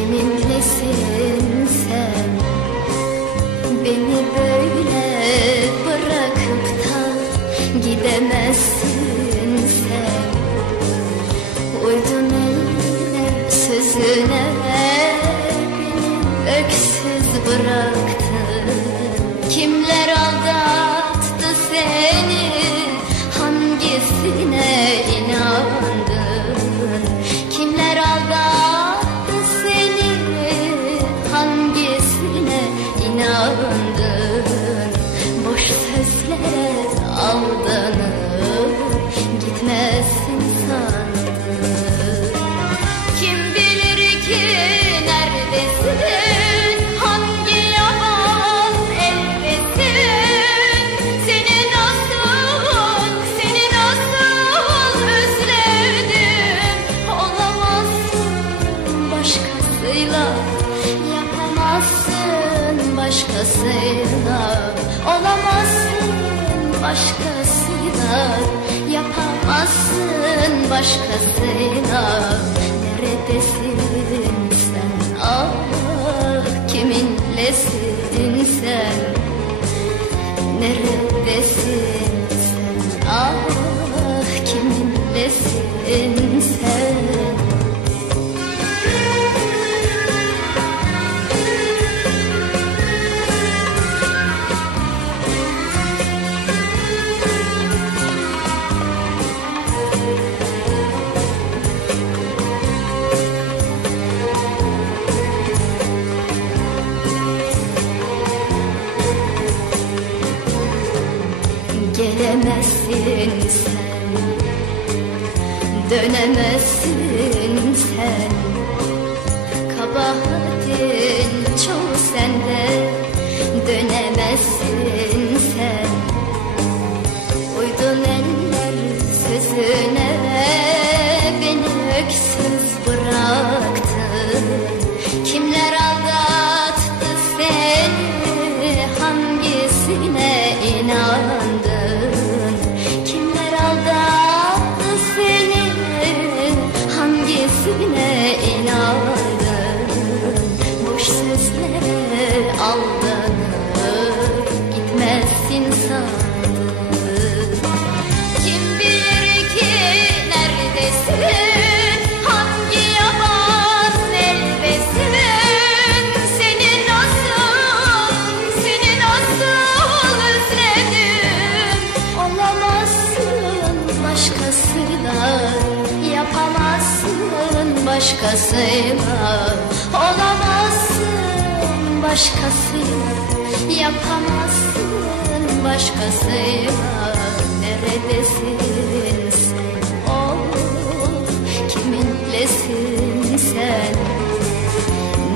neredesin sen? Beni böyle bırakıp da sen. Uydun eline sözüne Beni öksüz başkasıyla Yapamazsın başkasıyla Neredesin sen? Ah kiminlesin sen? Neredesin Gelemezsin sen. Dönemezsin sen. Kabahatin çoğu sende. Dönemezsin sen. Uydun eller sözüne Beni öksüz bıraktın Kimler aldattı seni? Hangisine Hangisine inandın Boş sözlere aldanıp Gitmezsin sandın Kim bilir ki neredesin Hangi Yapamazsın başkasıyla Olamazsın başkasıyla Yapamazsın başkasıyla Neredesin sen? Oh, Kiminlesin sen?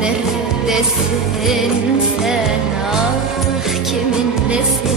Neredesin sen? Ah Kiminlesin